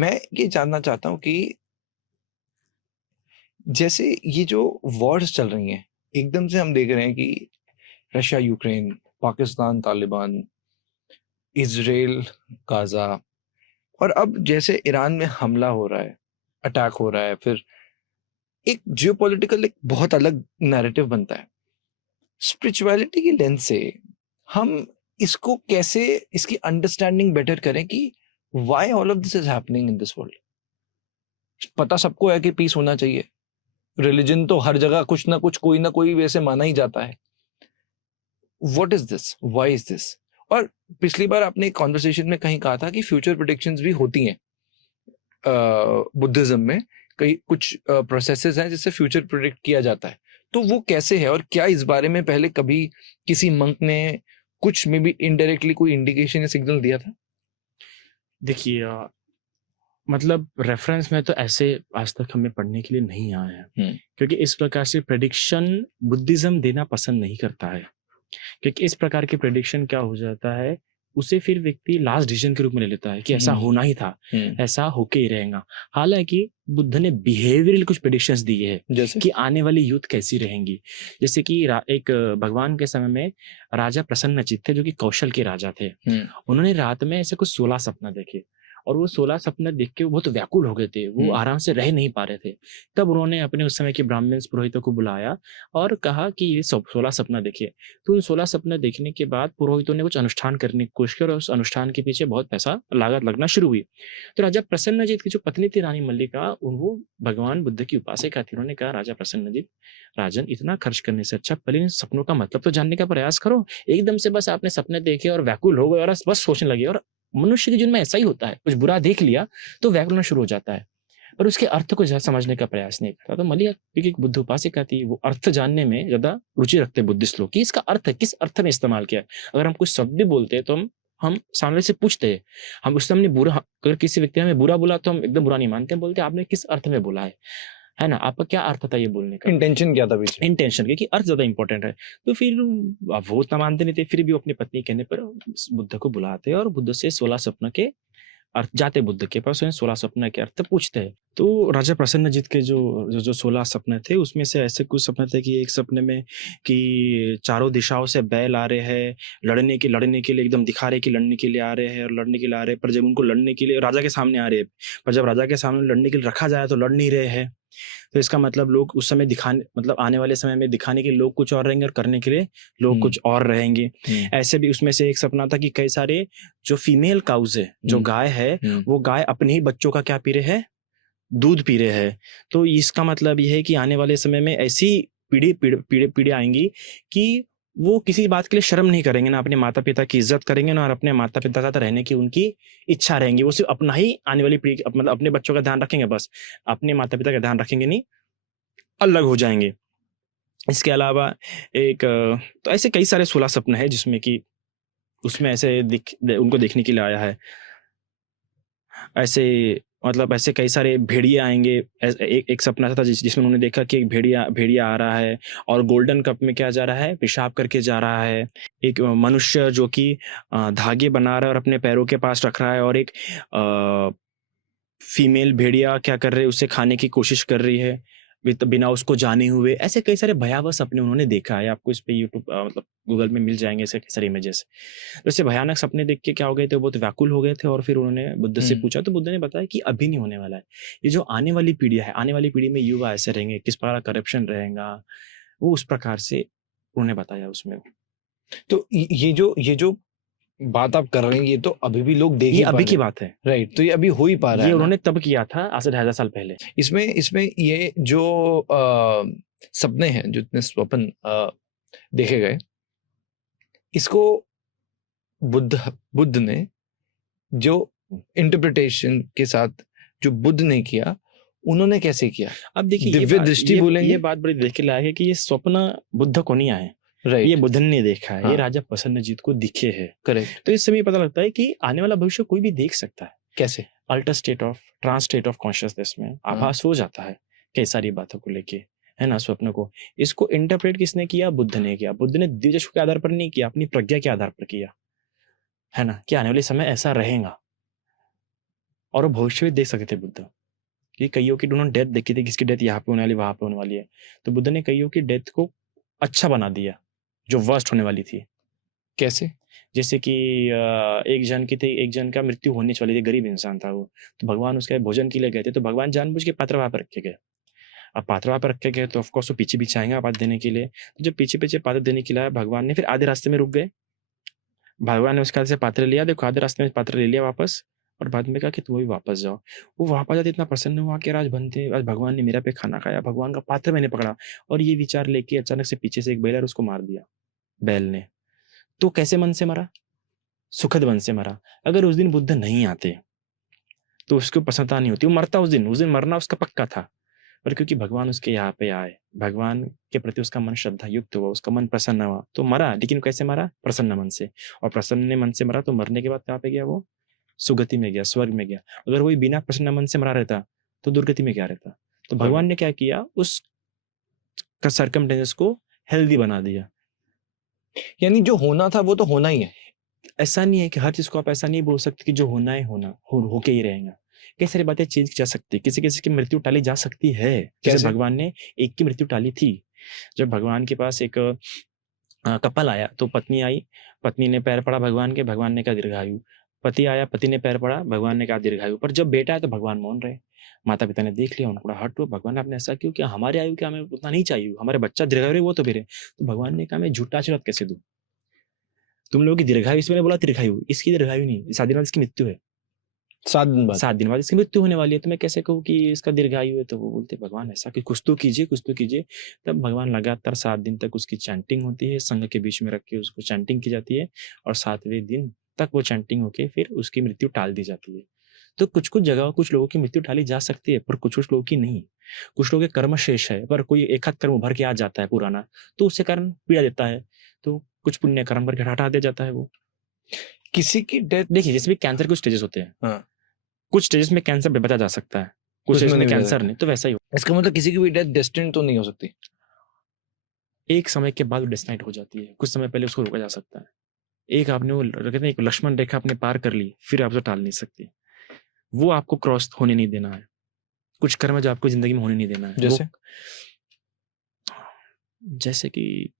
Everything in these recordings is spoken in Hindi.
मैं ये जानना चाहता हूँ कि जैसे ये जो वॉर्स चल रही हैं, एकदम से हम देख रहे हैं कि Russia Ukraine, Pakistan Taliban, Israel Gaza, और अब जैसे ईरान में हमला हो रहा है, अटैक हो रहा है, फिर एक जियोपॉलिटिकल एक बहुत अलग नैरेटिव बनता है। स्पिरिचुअलिटी की लेंस से हम इसको कैसे, इसकी अंडरस्टैंडिंग बेटर करें कि why all of this is happening in this world. पता सबको है कि पीस होना चाहिए, रिलीजन तो हर जगह कुछ ना कोई वैसे माना ही जाता है। What is this, why is this? और पिछली बार आपने एक कॉन्वर्सेशन में कहीं कहा था कि फ्यूचर प्रेडिक्शंस भी होती हैं बुद्धिज्म में, कई कुछ प्रोसेसेस हैं जिससे फ्यूचर प्रेडिक्ट किया जाता है। तो वो कैसे है, और क्या इस बारे में पहले कभी किसी मंक ने कुछ में भी इनडायरेक्टली कोई इंडिकेशन या सिग्नल दिया था? देखिए मतलब रेफरेंस में तो ऐसे आज तक हमें पढ़ने के लिए नहीं आया है, क्योंकि इस प्रकार से प्रेडिक्शन बुद्धिज्म देना पसंद नहीं करता है। क्योंकि इस प्रकार के प्रेडिक्शन क्या हो जाता है, उसे फिर व्यक्ति लास्ट डिसीजन के रूप में ले लेता है कि ऐसा होना ही था, ऐसा होके ही रहेगा। हालांकि बुद्ध ने बिहेवियरल कुछ प्रेडिक्शंस दिए हैं जैसे कि आने वाली यूथ कैसी रहेंगी। जैसे कि एक भगवान के समय में राजा प्रसन्नचित्त थे, जो कि कौशल के राजा थे। उन्होंने रात में ऐसे कुछ 16 सपना देखे, और वो 16 सपने देख के वो बहुत व्याकुल हो गए थे, वो आराम से रह नहीं पा रहे थे। तब उन्होंने अपने उस समय के ब्राह्मण पुरोहितों को बुलाया और कहा कि ये 16 सपना देखिए। तो उन 16 सपने देखने के बाद पुरोहितों ने कुछ अनुष्ठान करने की कोशिश की, और उस अनुष्ठान के पीछे बहुत पैसा लागत लगना शुरू हुई। तो राजा प्रसन्नजीत की जो पत्नी थी रानी मल्लिका, वो भगवान बुद्ध की उपासिका थी। उन्होंने कहा, राजा प्रसन्नजीत, राजन, इतना खर्च करने से अच्छा पहले इन सपनों का मतलब तो जानने का प्रयास करो। एकदम से बस आपने सपने देखे और व्याकुल हो गए और बस सोचने लगे। और मनुष्य के जीवन में ऐसा ही होता है, कुछ बुरा देख लिया तो व्याकुल होना शुरू हो जाता है, पर उसके अर्थ को समझने का प्रयास नहीं करता। तो मलिया क्योंकि बुद्ध उपासिका थी, वो अर्थ जानने में ज्यादा रुचि रखते बुद्धिस्ट लोग, कि इसका अर्थ है, किस अर्थ में इस्तेमाल किया है। अगर हम कुछ शब्द भी बोलते हैं तो हम सामने से पूछते हैं, हम उससे हमने बुरा, अगर किसी व्यक्ति ने हमें बुरा बोला तो हम एकदम बुरा नहीं मानते, हम बोलते हैं आपने किस अर्थ में बोला है ना, आपका क्या अर्थ था ये बोलने का, इंटेंशन क्या था पीछे? इंटेंशन, क्योंकि अर्थ ज्यादा इंपॉर्टेंट है। तो फिर वो उतना मानते नहीं थे, फिर भी वो अपनी पत्नी कहने पर बुद्ध को बुलाते और बुद्ध से 16 सपनों के अर्थ, जाते बुद्ध के पास, 16 सपने के अर्थ पूछते हैं। तो राजा प्रसन्नजीत के जो 16 सपने थे, उसमें से ऐसे कुछ सपने थे कि एक सपने में कि चारों दिशाओं से बैल आ रहे हैं, लड़ने के लिए एकदम दिखा रहे कि लड़ने के लिए आ रहे हैं और लड़ने के लिए आ रहे हैं, पर जब उनको लड़ने के लिए राजा के सामने आ रहे हैं, पर जब राजा के सामने लड़ने के लिए रखा जाए तो लड़ नहीं रहे हैं। तो इसका मतलब लोग उस समय दिखाने, मतलब आने वाले समय में दिखाने के लोग कुछ और रहेंगे और करने के लिए लोग कुछ और रहेंगे। ऐसे भी उसमें से एक सपना था कि कई सारे जो फीमेल काउज है, जो गाय है, वो गाय अपने ही बच्चों का क्या पी रहे हैं, दूध पी रहे हैं। तो इसका मतलब यह है कि आने वाले समय में ऐसी पीढ़ी आएंगी कि वो किसी बात के लिए शर्म नहीं करेंगे, ना अपने माता पिता की इज्जत करेंगे, ना अपने माता पिता के साथ रहने की उनकी इच्छा रहेंगी। वो सिर्फ अपना ही आने वाली पीढ़ी, मतलब अपने बच्चों का ध्यान रखेंगे, बस अपने माता पिता का ध्यान रखेंगे नहीं, अलग हो जाएंगे। इसके अलावा एक तो ऐसे कई सारे 16 सपने हैं जिसमें कि उसमें ऐसे उनको देखने के लिए आया है। ऐसे मतलब ऐसे कई सारे भेड़िए आएंगे। एक सपना था जिसमें उन्होंने देखा कि एक भेड़िया आ रहा है और गोल्डन कप में क्या जा रहा है, पेशाब करके जा रहा है। एक मनुष्य जो कि धागे बना रहा है और अपने पैरों के पास रख रहा है, और एक फीमेल भेड़िया क्या कर रही है, उसे खाने की कोशिश कर रही है बिना उसको जाने हुए। ऐसे कई सारे भयावह सपने उन्होंने देखा है। आपको इस पे यूट्यूब मतलब गूगल में मिल जाएंगे ऐसे कई सारे इमेजेस। तो ऐसे भयानक सपने देख के क्या हो गए थे, बहुत व्याकुल हो गए थे, और फिर उन्होंने बुद्ध से पूछा, तो बुद्ध ने बताया कि अभी नहीं होने वाला है, ये जो आने वाली पीढ़ी है, आने वाली पीढ़ी में युवा ऐसे रहेंगे, किस प्रकार करप्शन रहेगा, वो उस प्रकार से उन्होंने बताया उसमें। तो ये जो बात आप कर रहे हैं, ये तो अभी भी लोग देख ये ही पा अभी रहे की हैं। बात है, राइट, तो ये अभी हो ही पा रहा ये है उन्होंने तब किया था आज से 2000 साल पहले। इसमें ये जो सपने हैं, जो इतने स्वप्न देखे गए, इसको बुद्ध ने जो इंटरप्रिटेशन के साथ जो बुद्ध ने किया, उन्होंने कैसे किया? अब देखिए दिव्य दृष्टि बोलेंगे, ये बात बड़ी देख के लायक है कि ये स्वप्न बुद्ध को नहीं आए, राइट, ये बुद्ध ने देखा है, हाँ, ये राजा प्रसन्नजीत को दिखे है। करेक्ट। तो इस समय पता लगता है कि आने वाला भविष्य कोई भी देख सकता है। कैसे? Alter state of trance state of consciousness में आभास हो जाता है कई सारी बातों को लेके, है ना, स्वप्न को। इसको इंटरप्रेट किसने किया? बुद्ध ने किया। बुद्ध ने दिव्य चक्षु के आधार पर नहीं किया, अपनी प्रज्ञा के आधार पर किया, है ना, कि आने वाले समय ऐसा रहेगा। और वो भविष्य भी देख सकते थे बुद्ध, कि कईयों की उन्होंने डेथ देखी थी, किसकी डेथ यहाँ पे होने वाली, वहां पे होने वाली है। तो बुद्ध ने कईयों की डेथ को अच्छा बना दिया, जो वर्स्ट होने वाली थी। कैसे? जैसे कि एक जन की थी, एक जन का मृत्यु होने वाली थी, गरीब इंसान था वो, तो भगवान उसके भोजन के लिए गए थे, तो भगवान जानबूझ के पात्र वहां पर रखे गए। अब पात्र वहां पर रखे गए तो ऑफकोर्स वो पीछे पीछे आएंगे पात्र देने के लिए, तो जब पीछे पीछे पात्र देने के लिए आया, भगवान ने फिर आधे रास्ते में रुक गए। भगवान ने उसके हाथ से पात्र लिया, देखो आधे रास्ते में पात्र ले लिया वापस, और बाद में कहा कि तुम भी वापस जाओ। वो वापस जाते इतना प्रसन्न हुआ कि आज बनते, आज भगवान ने मेरा पे खाना खाया, भगवान का पात्र मैंने पकड़ा। और ये विचार लेके अचानक से पीछे से एक बैल उसको मार दिया, बैल ने। तो कैसे मन से मरा? सुखद मन से मरा। अगर उस दिन बुद्ध नहीं आते तो उसको प्रसन्नता नहीं होती, वो मरता उस दिन मरना उसका पक्का था। पर क्योंकि भगवान उसके यहाँ पे आए, भगवान के प्रति उसका मन श्रद्धा युक्त हुआ, उसका मन प्रसन्न हुआ, तो मरा। लेकिन कैसे मरा? प्रसन्न मन से। और प्रसन्न मन से मरा, तो मरने के बाद कहाँ पे गया वो? सुगति में गया, स्वर्ग में गया। अगर वही बिना प्रसन्न मन से मरा रहता तो दुर्गति में क्या रहता? तो भगवान ने क्या किया, उस सर्कमस्टेंसेस को हेल्दी बना दिया। यानी जो होना था वो तो होना ही है। ऐसा नहीं है कि हर चीज को आप ऐसा नहीं बोल सकते कि जो होना है होना होके ही रहेगा। कई सारी बातें चेंज की जा सकती है, किसी किसी की मृत्यु टाली जा सकती है। जैसे कैसे? भगवान ने एक की मृत्यु टाली थी। जब भगवान के पास एक कपल आया, तो पत्नी आई, पत्नी ने पैर पड़ा भगवान के, भगवान ने कहा दीर्घायु। पति आया, पति ने पैर पड़ा, भगवान ने कहा दीर्घायु। पर जब बेटा है तो भगवान मौन रहे। माता पिता ने देख लिया, उनको बड़ा हर्ट हुआ, भगवान आपने ऐसा क्यों किया? हमारे आयु क्या, हमें उतना नहीं चाहिए, हमारे बच्चा दीर्घायु रहे वो तो फिर। तो भगवान ने कहा मैं झूठा आशीर्वाद कैसे दूं? तुम लोगों की दीर्घायु, इसमें मैंने बोला दीर्घायु, इसकी दीर्घायु नहीं, 7 दिन बाद इसकी मृत्यु है। 7 दिन बाद? 7 दिन बाद इसकी मृत्यु होने वाली है, तो मैं कैसे कहूँ कि इसका दीर्घायु है? तो वो बोलते भगवान ऐसा कि कुछ तो कीजिए, कुछ तो कीजिए। तब भगवान लगातार 7 दिन तक उसकी चैंटिंग होती है, संघ के बीच में रख के उसको चैंटिंग की जाती है, और 7वें दिन तक वो चैंटिंग होके फिर उसकी मृत्यु टाल दी जाती है। तो कुछ कुछ जगह कुछ लोगों की मृत्यु टाली जा सकती है, पर कुछ कुछ लोगों की नहीं। कुछ लोगों के कर्म शेष है, पर कोई एक आध कर्म उभर के आ जाता है पुराना, तो उससे कारण पीड़ा देता है, तो कुछ पुण्य कर्म करके हटा दिया जाता है वो। किसी की डेथ देखिए जैसे भी कैंसर के स्टेजेस होते हैं, हाँ, कुछ स्टेजेस में कैंसर बचा जा सकता है, कुछ उसमें स्टेजेस में नहीं बचा कैंसर सकता। नहीं, तो वैसा ही हो। इसका मतलब किसी की भी डेथ डेस्टिन्ड तो नहीं हो सकती। एक समय के बाद वो डिसाइड हो जाती है, कुछ समय पहले उसको रोका जा सकता है। एक आपने वो कहते हैं एक लक्ष्मण रेखा आपने पार कर ली, फिर आप उसे टाल नहीं सकती। वो आपको क्रॉस होने नहीं देना है। कुछ कर्म है जो आपको जिंदगी में होने नहीं देना है। जैसे? जैसे कि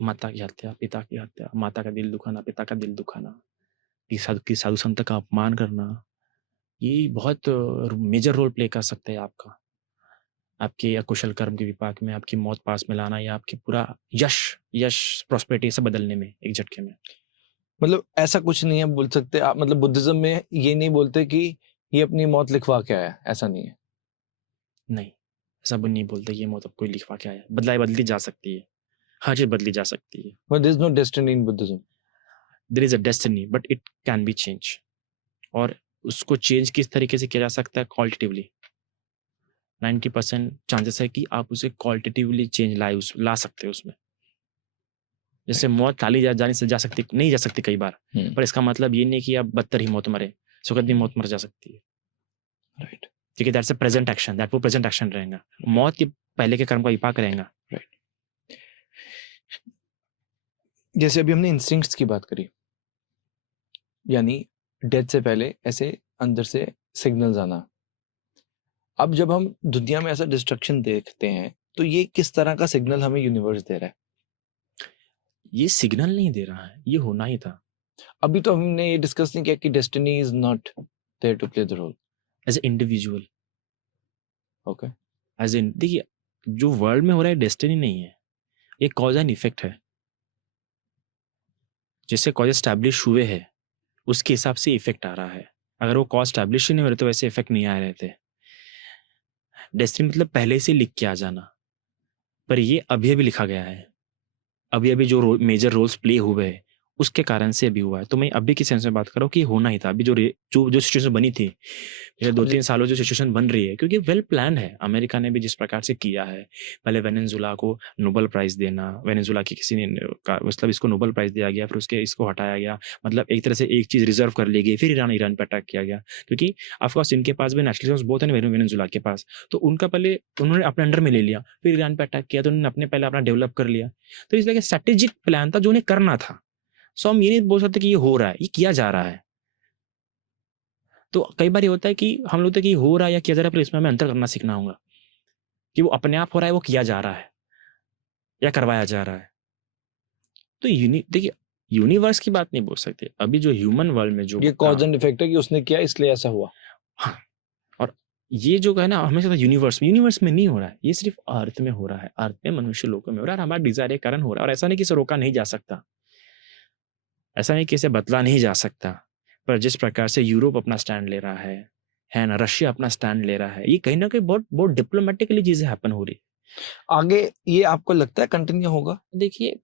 माता की हत्या, पिता की हत्या, माता का दिल दुखाना, पिता का दिल दुखाना, कि साधु संत का अपमान करना, ये बहुत मेजर रोल प्ले कर सकते हैं आपका, आपके अकुशल कर्म के विपाक में, आपकी मौत पास में लाना, या आपकी पूरा यश प्रॉस्पेरिटी से बदलने में एक झटके में। मतलब ऐसा कुछ नहीं है बोल सकते आप, मतलब बुद्धिज्म में ये नहीं बोलते कि ये अपनी मौत लिखवा के आया, ऐसा नहीं है। नहीं, सब नहीं बोलते ये मौत अब कोई लिखवा के आया, बदली जा सकती है, हर चीज बदली जा सकती है। But there is no destiny in Buddhism. There is a destiny but it can be change, और उसको चेंज किस तरीके से किया जा सकता है? क्वालिटेटिवली। 90% चांसेस है कि आप उसे क्वालिटेटिवली चेंज ला सकते हो उसमें। जैसे मौत टाली जाने से जा सकती, नहीं जा सकती कई बार, पर इसका मतलब ये नहीं कि आप बदतर ही मौत मरे, सुखद भी मौत मर जा सकती है। राइट। ठीक है, that's a present action, that वो प्रेजेंट एक्शन रहेगा। मौत के पहले के कर्म का विपाक रहेगा। जैसे अभी हमने इंस्टिंक्ट्स की बात करी, यानी डेथ से पहले ऐसे अंदर से सिग्नल्स आना। अब जब हम दुनिया में ऐसा डिस्ट्रक्शन देखते हैं, तो ये किस तरह का सिग्नल हमें यूनिवर्स दे रहा है? ये सिग्नल नहीं दे रहा है, ये होना ही था। अभी तो हमने ये डिस्कस नहीं किया कि destiny is not there to play the role as a individual. Okay. As in देखिए, जो वर्ल्ड में हो रहा है डेस्टिनी नहीं है, ये कॉज एंड इफेक्ट है। जैसे कॉज एस्टैब्लिश हुए हैं, उसके हिसाब से इफेक्ट आ रहा है। अगर वो कॉज एस्टैब्लिश ही नहीं हो रहे तो वैसे इफेक्ट नहीं आ रहे थे। डेस्टिनी मतलब पहले से लिख के आ जाना, पर ये अभी अभी लिखा गया है। अभी अभी जो मेजर रोल्स प्ले हुए हैं उसके कारण से अभी हुआ है। तो मैं अभी की सेंस में बात कर रहा हूँ कि होना ही था। अभी जो सिचुएशन बनी थी पिछले 2-3 सालों, जो सिचुएशन बन रही है, क्योंकि वेल प्लान है। अमेरिका ने भी जिस प्रकार से किया है, पहले वेनेजुला को नोबेल प्राइज देना, वेनेजुला की किसी ने मतलब इसको नोबेल प्राइज दिया गया, फिर उसके इसको हटाया गया, मतलब एक तरह से एक चीज रिजर्व कर ली गई, फिर ईरान पे अटैक किया गया, क्योंकि ऑफकोर्स इनके पास भी नेशनल रिसोर्स बहुत है वेनेजुला के पास, तो उनका पहले उन्होंने अपने अंडर में ले लिया, फिर ईरान पे अटैक किया तो उन्होंने अपने पहले अपना डेवलप कर लिया। तो इसलिए स्ट्रेटेजिक प्लान था जो उन्हें करना था। सो हम ये नहीं बोल सकते कि ये हो रहा है, ये किया जा रहा है। तो कई बार ये होता है कि हम लोग तो कि हो रहा है या किया जा रहा है, पर इसमें हमें अंतर करना सीखना होगा कि वो अपने आप हो रहा है, वो किया जा रहा है या करवाया जा रहा है। तो देखिए, यूनिवर्स की बात नहीं बोल सकते, अभी जो ह्यूमन वर्ल्ड में जो ये कॉज एंड इफेक्ट है कि उसने किया इसलिए ऐसा हुआ। हाँ, और ये जो है ना, हमेशा यूनिवर्स में नहीं हो रहा है, ये सिर्फ अर्थ में हो रहा है, अर्थ में मनुष्य लोगों में हो रहा है, और हमारा डिजायर के कारण हो रहा है। और ऐसा नहीं कि इसे रोका नहीं जा सकता, ऐसा नहीं कि इसे बदला नहीं जा सकता, पर जिस प्रकार से यूरोप अपना स्टैंड ले रहा है ना, रशिया अपना स्टैंड ले रहा है, ये कहीं ना कहीं बहुत बहुत डिप्लोमेटिकली चीजें हैपन हो रही। आगे ये आपको लगता है कंटिन्यू होगा? देखिए,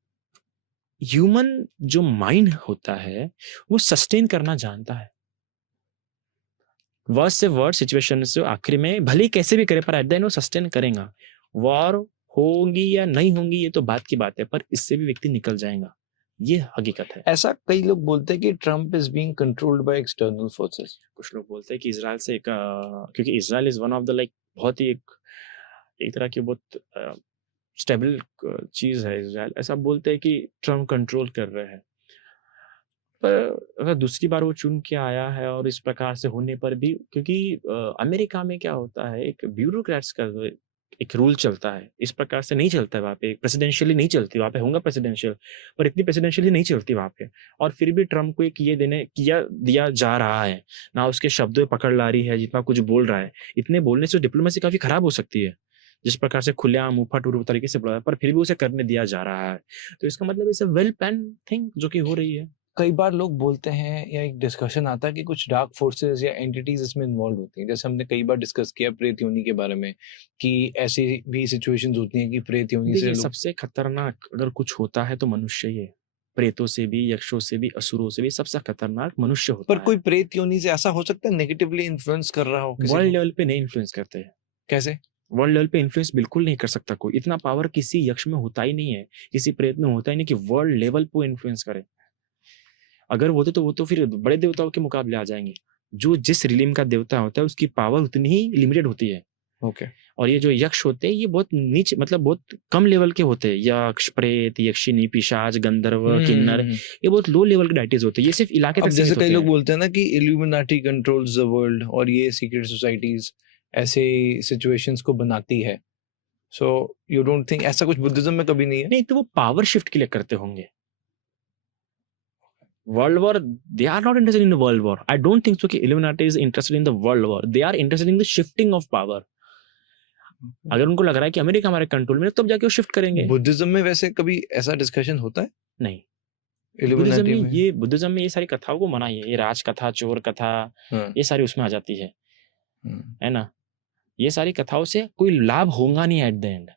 ह्यूमन जो माइंड होता है वो सस्टेन करना जानता है, वर्ड से वर्ड सिचुएशन से आखिर में भले ही कैसे भी करे, पर एट द एंड वो सस्टेन करेगा। वॉर होंगी या नहीं होंगी ये तो बात की बात है, पर इससे भी व्यक्ति निकल जाएगा, ये हकीकत है। ऐसा कई लोग बोलते हैं कि Trump is being controlled by external forces. कुछ लोग बोलते हैं कि इसराइल से क्योंकि Israel is one of the like बहुत ही एक तरह की बहुत स्टेबल चीज है इसराइल, ऐसा बोलते हैं कि ट्रम्प कंट्रोल कर रहे हैं। पर अगर दूसरी बार वो चुन के आया है और इस प्रकार से होने पर भी, क्योंकि अमेरिका में क्या होता है, एक ब्यूरोक्रेट्स का एक रूल चलता है, इस प्रकार से नहीं चलता है वहाँ पे, प्रेसिडेंशियली नहीं चलती वहाँ पे, होगा प्रेसिडेंशियल, पर इतनी प्रेसिडेंशियली नहीं चलती वहाँ पे। और फिर भी ट्रम्प को एक ये दिया जा रहा है ना, उसके शब्दों पे पकड़ ला रही है, जितना कुछ बोल रहा है, इतने बोलने से डिप्लोमेसी काफी खराब हो सकती है, जिस प्रकार से खुलेआम उफट तरीके से बोला है, पर फिर भी उसे करने दिया जा रहा है। तो इसका मतलब it's a well plan thing जो कि हो रही है। कई बार लोग बोलते हैं या एक डिस्कशन आता है कि कुछ डार्क फोर्सेस या एंटिटीज इसमें इन्वॉल्व होती हैं, जैसे हमने कई बार डिस्कस किया प्रेत योनि के बारे में, कि ऐसी भी सिचुएशंस होती हैं कि प्रेत योनि से देखिए, लोग। सबसे खतरनाक अगर कुछ होता है तो मनुष्य ही है, प्रेतों से भी, यक्षों से भी, असुरों से भी सबसे खतरनाक मनुष्य होता पर है। कोई प्रेत योनि से ऐसा हो सकता है नेगेटिवली इन्फ्लुएंस कर रहा हो किसी वर्ल्ड को? लेवल पे नहीं इन्फ्लुएंस करते हैं, कैसे? वर्ल्ड लेवल पे इन्फ्लुएंस बिल्कुल नहीं कर सकता कोई, इतना पावर किसी यक्ष में होता ही नहीं है, किसी प्रेत में होता ही नहीं कि वर्ल्ड लेवल पे इन्फ्लुएंस करे। अगर वो तो वो तो फिर बड़े देवताओं के मुकाबले आ जाएंगे। जो जिस रिलीम का देवता होता है उसकी पावर उतनी ही लिमिटेड होती है। ओके। और ये जो यक्ष होते हैं ये बहुत नीच मतलब बहुत कम लेवल के होते हैं, यक्ष, प्रेत, यक्षिनी, पिशाच, गंधर्व, किन्नर, ये बहुत लो लेवल के डाइटीज होते हैं, ये सिर्फ इलाके अब तक जैसे सीमित कई होते लोग हैं। बोलते हैं ना कि इल्यूमिनाटी कंट्रोल्स द वर्ल्ड, और ये सीक्रेट सोसाइटीज ऐसे सिचुएशंस को बनाती है। सो यू डोंट थिंक ऐसा कुछ बुद्धिज्म में कभी नहीं है? नहीं, तो वो पावर शिफ्ट के लिए करते होंगे। World war, they are not interested in world war. I don't think so कि Illuminati is interested in the world war, they are interested in the shifting of power. अगर उनको लग रहा है कि अमेरिका हमारे कंट्रोल में है, तब जाके वो शिफ्ट करेंगे। बुद्धिज्म में वैसे कभी ऐसा डिस्कशन होता है? नहीं, इल्यूमिनाटी में? बुद्धिज्म में ये सारी कथाओं को मना ही है, ये राज कथा, चोर कथा, हाँ। ये सारी उसमें आ जाती है हाँ। ना। ये सारी कथाओं से कोई लाभ होगा नहीं एट द एंड।